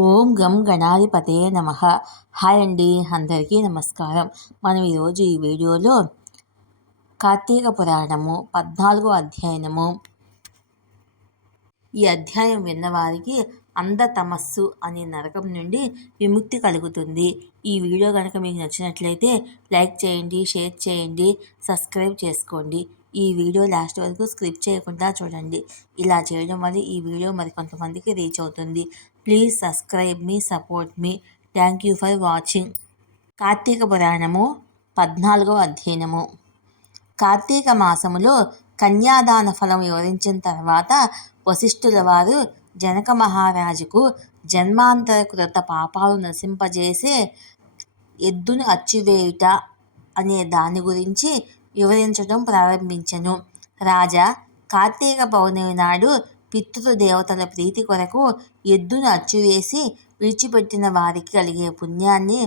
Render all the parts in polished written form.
ఓం గం గణాధిపతయే నమః. హాయ్ అండి, అందరికీ నమస్కారం. మనం ఈరోజు ఈ వీడియోలో కార్తీక పురాణము 14వ అధ్యాయము. ఈ అధ్యాయం విన్నవారికి అంధతమస్సు అనే నరకం నుండి విముక్తి కలుగుతుంది. ఈ వీడియో కనుక మీకు నచ్చినట్లయితే లైక్ చేయండి, షేర్ చేయండి, సబ్స్క్రైబ్ చేసుకోండి. ఈ వీడియో లాస్ట్ వరకు స్కిప్ చేయకుండా చూడండి. ఇలా చేయడం వల్ల ఈ వీడియో మరికొంతమందికి రీచ్ అవుతుంది. ప్లీజ్ సబ్స్క్రైబ్ మీ, సపోర్ట్ మీ. Thank you for watching. Karthika పురాణము 14వ అధ్యాయము. కార్తీక మాసములో కన్యాదాన ఫలం వివరించిన తర్వాత వశిష్ఠుల వారు జనక మహారాజుకు జన్మాంతర కృత పాపాలు నశింపజేసే ఎద్దును అచ్చివేయుట అనే దాని గురించి వివరించడం ప్రారంభించెను. రాజా, కార్తీక పౌర్ణమి నాడు పితృదేవతల ప్రీతి కొరకు ఎద్దును అచ్చివేసి విడిచిపెట్టిన వారికి కలిగే పుణ్యాన్ని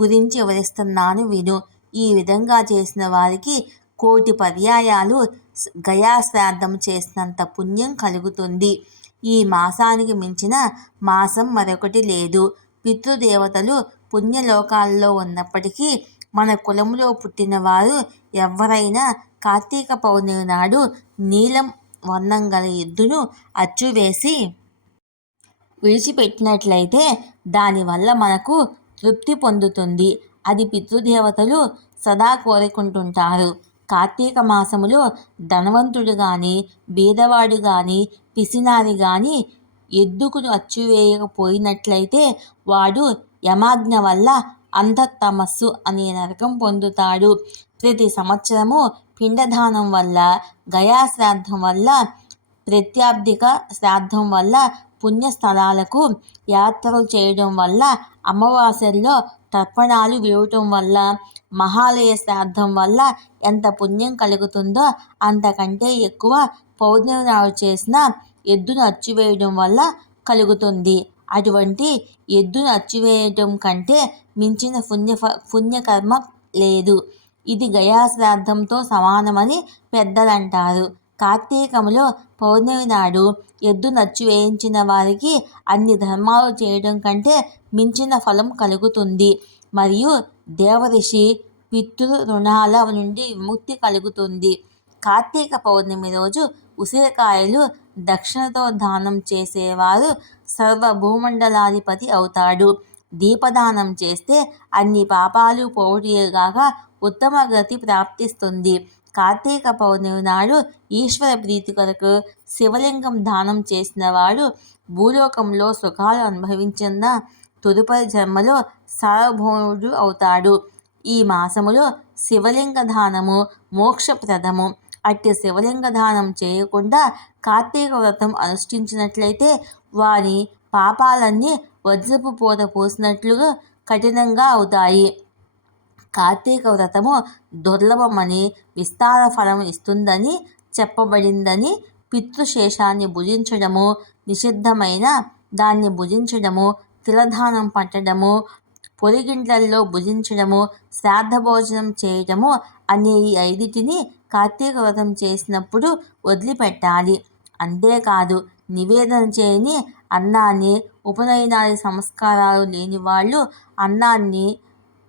గురించి వివరిస్తున్నాను విను. ఈ విధంగా చేసిన వారికి 1,000,000 పర్యాయాలు గయా శ్రాద్ధం చేసినంత పుణ్యం కలుగుతుంది. ఈ మాసానికి మించిన మాసం మరొకటి లేదు. పితృదేవతలు పుణ్యలోకాల్లో ఉన్నప్పటికీ మన కులంలో పుట్టిన వారు ఎవరైనా కార్తీక పౌర్ణమి నాడు నీలం వర్ణం గల ఎద్దును అచ్చువేసి విడిచిపెట్టినట్లయితే దానివల్ల మనకు తృప్తి పొందుతుంది. అది పితృదేవతలు సదా కోరుకుంటుంటారు. కార్తీక మాసములో ధనవంతుడు కానీ, బీదవాడు కానీ, పిసినారి కానీ ఎద్దుకు అచ్చువేయకపోయినట్లయితే వాడు యమాజ్ఞ వల్ల అంధతమస్సు అనే నరకం పొందుతాడు. ప్రతి సంవత్సరము పిండదానం వల్ల, గయాశ్రాద్ధం వల్ల, ప్రత్యాబ్దిక శ్రాద్ధం వల్ల, పుణ్యస్థలాలకు యాత్రలు చేయడం వల్ల, అమావాస్యల్లో తర్పణాలు వేయటం వల్ల, మహాలయ శ్రాద్ధం వల్ల ఎంత పుణ్యం కలుగుతుందో అంతకంటే ఎక్కువ పౌర్ణమి నాడు చేసిన ఎద్దును అచ్చివేయడం వల్ల కలుగుతుంది. అటువంటి ఎద్దును అచ్చివేయడం కంటే మించిన పుణ్యకర్మ లేదు. ఇది గయాశ్రాద్ధంతో సమానమని పెద్దలంటారు. కార్తీకములో పౌర్ణమి నాడు ఎద్దును అచ్చివేయించిన వారికి అన్ని ధర్మాలు చేయడం కంటే మించిన ఫలం కలుగుతుంది. మరియు దేవరిషి పితృ రుణాల నుండి విముక్తి కలుగుతుంది. కార్తీక పౌర్ణమి రోజు ఉసిరికాయలు దక్షిణతో దానం చేసేవారు సర్వభూమండలాధిపతి అవుతాడు. దీపదానం చేస్తే అన్ని పాపాలు పోవుటేగాక ఉత్తమ గతి ప్రాప్తిస్తుంది. కార్తీక పౌర్ణమి నాడు ఈశ్వర ప్రీతి కొరకు శివలింగం దానం చేసిన వాడు భూలోకంలో సుఖాలు అనుభవించిన తదుపరి జన్మలో సార్వభౌముడు అవుతాడు. ఈ మాసములో శివలింగ దానము మోక్షప్రదము. అట్టి శివలింగ దానం చేయకుండా కార్తీక వ్రతం అనుష్ఠించినట్లయితే వారి పాపాలన్నీ వజ్రపు పూత పోసినట్లుగా కఠినంగా అవుతాయి. కార్తీక వ్రతము దుర్లభమని, విస్తార ఫలం ఇస్తుందని చెప్పబడిందని, పితృశేషాన్ని భుజించడము నిషిద్ధమైన దాన్ని భుజించడము, తిలదానం పట్టడము, పొరిగింట్లల్లో భుజించడము, శ్రాద్ధ భోజనం చేయడము అనే ఈ 5 కార్తీక వ్రతం చేసినప్పుడు వదిలిపెట్టాలి. అంతేకాదు, నివేదన చేయని అన్నాన్ని, ఉపనయనాది సంస్కారాలు లేని వాళ్ళు అన్నాన్ని,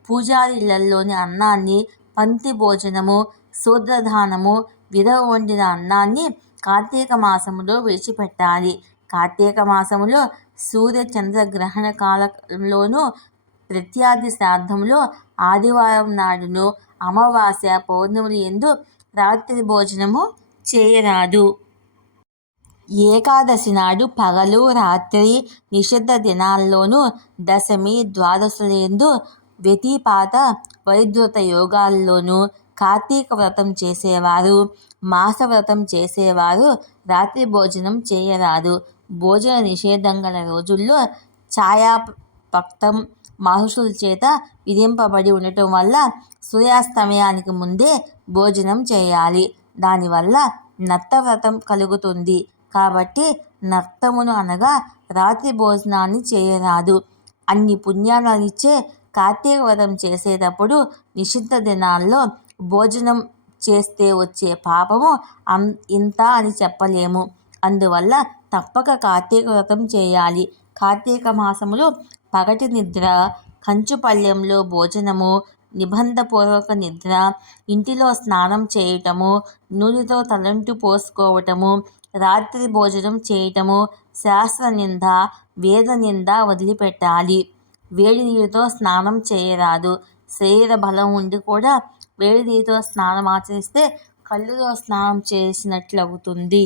పూజారి ఇళ్లలోని అన్నాన్ని, పంక్తి భోజనము, శూద్రదానము, విధవ వండిన అన్నాన్ని కార్తీక మాసములో విడిచిపెట్టాలి. కార్తీక మాసములో సూర్య చంద్రగ్రహణ కాలంలోనూ, ప్రత్యాది శ్రాద్ధంలో ఆదివారం నాడును, అమావాస్య, పౌర్ణములు యందు రాత్రి భోజనము చేయరాదు. ఏకాదశి నాడు పగలు, రాత్రి, నిషిద్ధ దినాల్లోనూ, దశమి, ద్వాదశులందు, వ్యతిపాత, వైద్యుత యోగాల్లోనూ కార్తీక వ్రతం చేసేవారు, మాస వ్రతం చేసేవారు రాత్రి భోజనం చేయరాదు. భోజన నిషేధం గల రోజుల్లో ఛాయాపక్తం మహర్షుల చేత విధింపబడి ఉండటం వల్ల సూర్యాస్తమయానికి ముందే భోజనం చేయాలి. దానివల్ల నత్తవ్రతం కలుగుతుంది. కాబట్టి నత్తమును అనగా రాత్రి భోజనాన్ని చేయరాదు. అన్ని పుణ్యాలనిచ్చే కార్తీక వ్రతం చేసేటప్పుడు నిషిద్ధ దినాల్లో భోజనం చేస్తే వచ్చే పాపము ఇంత అని చెప్పలేము. అందువల్ల తప్పక కార్తీక వ్రతం చేయాలి. కార్తీక మాసములో పగటి నిద్ర, కంచు పళ్ళెంలో భోజనము, నిబంధపూర్వక నిద్ర, ఇంటిలో స్నానం చేయటము, నూనెతో తలంటు పోసుకోవటము, రాత్రి భోజనం చేయటము, శాస్త్ర నింద, వేద నింద వదిలిపెట్టాలి. వేడి నీరుతో స్నానం చేయరాదు. శరీర బలం ఉండి కూడా వేడి నీరుతో స్నానం ఆచరిస్తే కళ్ళుతో స్నానం చేసినట్లవుతుంది.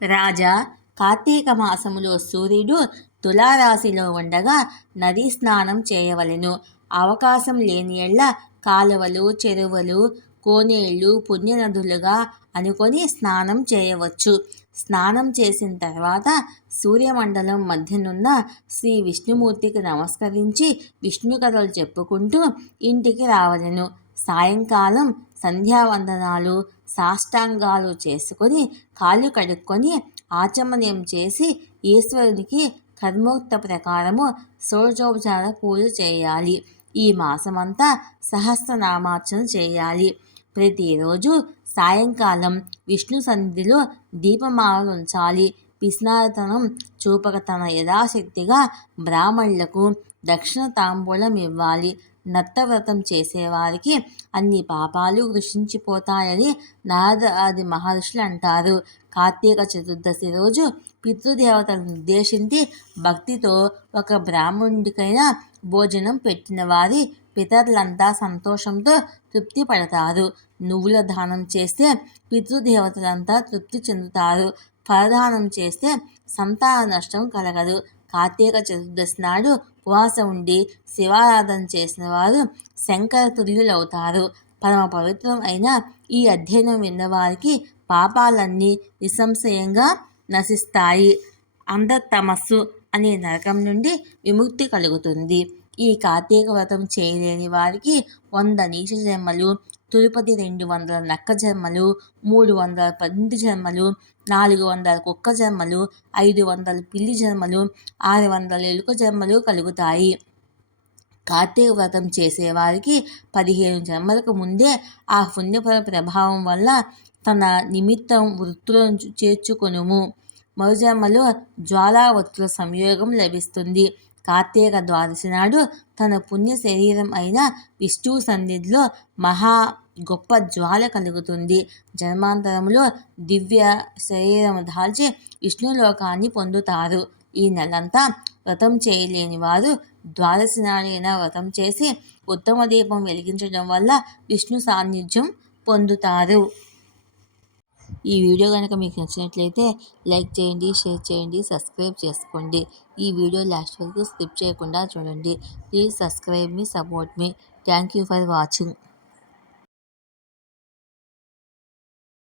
రాజా, కార్తీక మాసములో సూర్యుడు తులారాశిలో ఉండగా నదీ స్నానం చేయవలెను. అవకాశం లేని యెడల కాలువలు, చెరువులు, కోనేళ్లు పుణ్యనదులుగా అనుకొని స్నానం చేయవచ్చు. స్నానం చేసిన తర్వాత సూర్యమండలం మధ్యనున్న శ్రీ విష్ణుమూర్తికి నమస్కరించి విష్ణు కథలు చెప్పుకుంటూ ఇంటికి రావలెను. సాయంకాలం సంధ్యావందనాలు, సాష్టాంగాలు చేసుకొని కాళ్ళు కడుక్కొని ఆచమనం చేసి ఈశ్వరునికి కర్మోక్త ప్రకారము షోడశోపచార పూజ చేయాలి. ఈ మాసమంతా సహస్రనామార్చన చేయాలి. ప్రతిరోజు సాయంకాలం విష్ణు సన్నిధిలో దీపమాలలు ఉంచాలి. పిసినారితనం చూపక తన యథాశక్తిగా బ్రాహ్మణులకు దక్షిణ తాంబూలం ఇవ్వాలి. నత్తవ్రతం చేసేవారికి అన్ని పాపాలు కృషించిపోతాయని నారదాది మహర్షులు అంటారు. కార్తీక చతుర్దశి రోజు పితృదేవతలను ఉద్దేశించి భక్తితో ఒక బ్రాహ్మణుడికైనా భోజనం పెట్టిన వారి పితరులంతా సంతోషంతో తృప్తి పడతారు. నువ్వుల దానం చేస్తే పితృదేవతలంతా తృప్తి చెందుతారు. ఫలదానం చేస్తే సంతాన నష్టం కలగదు. కార్తీక చతుర్దశి నాడు ఉపవాసం ఉండి శివారాధన చేసిన వారు శంకర తుల్యులవుతారు. పరమ పవిత్రం అయిన ఈ అధ్యయనం విన్నవారికి పాపాలన్నీ నిస్సంశయంగా నశిస్తాయి. అంధతమస్సు అనే నరకం నుండి విముక్తి కలుగుతుంది. ఈ కార్తీక వ్రతం చేయలేని వారికి 100 నీచ జన్మలు, తిరుపతి 200 నక్క జన్మలు, 300 పంది జన్మలు, 400 కుక్క జన్మలు, 500 పిల్లి జన్మలు, 600 ఎలుక జన్మలు కలుగుతాయి. కార్తీక వ్రతం చేసేవారికి 15 జన్మలకు ముందే ఆ పుణ్యఫల ప్రభావం వల్ల తన నిమిత్తం వృత్తులను చేర్చుకొనుము. మరుజన్మలో జ్వాలావతుల సంయోగం లభిస్తుంది. కార్తీక ద్వాదశి నాడు తన పుణ్య శరీరం అయిన విష్ణువు సన్నిధిలో మహా గొప్ప జ్వాల కలుగుతుంది. జన్మాంతరంలో దివ్య శరీరం దాల్చి విష్ణులోకాన్ని పొందుతారు. ఈ నెలంతా వ్రతం చేయలేని వారు ద్వాదశి నాడైనా వ్రతం చేసి ఉత్తమ దీపం వెలిగించడం వల్ల విష్ణు సాన్నిధ్యం పొందుతారు. ఈ వీడియో కనుక మీకు నచ్చినట్లయితే లైక్ చేయండి, షేర్ చేయండి, సబ్స్క్రైబ్ చేసుకోండి. ఈ వీడియో లాస్ట్ వరకు స్కిప్ చేయకుండా చూడండి. ప్లీజ్ సబ్స్క్రైబ్ మీ, సపోర్ట్ మీ. Thank you for watching.